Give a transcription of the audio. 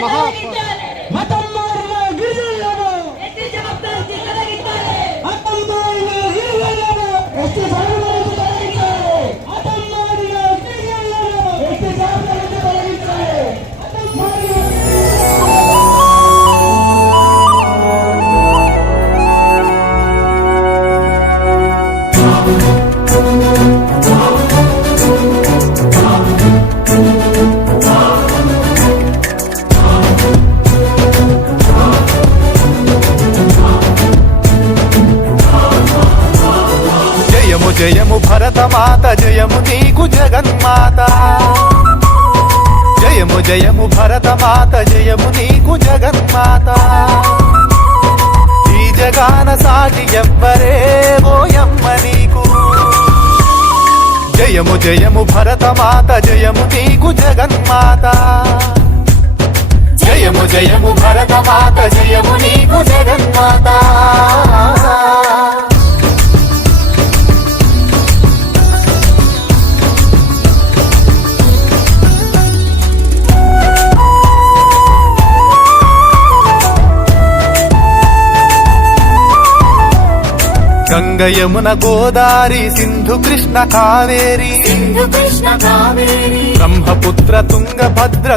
మహా జయము భరతమాత జయము నీకు జగన్మాత జయము జయము భరతమాత జయము నీకు జగన్మాత ఈ జగాన సాటి ఎవ్వరే ఓయమ్మ నీకు జయము జయము భరతమాత జయము నీకు జగన్మాత జయము జయము భరతమాత జయము నీకు జగన్మాత గంగ యమున గోదారి సింధు కృష్ణ కావేరి బ్రహ్మపుత్ర తుంగభద్ర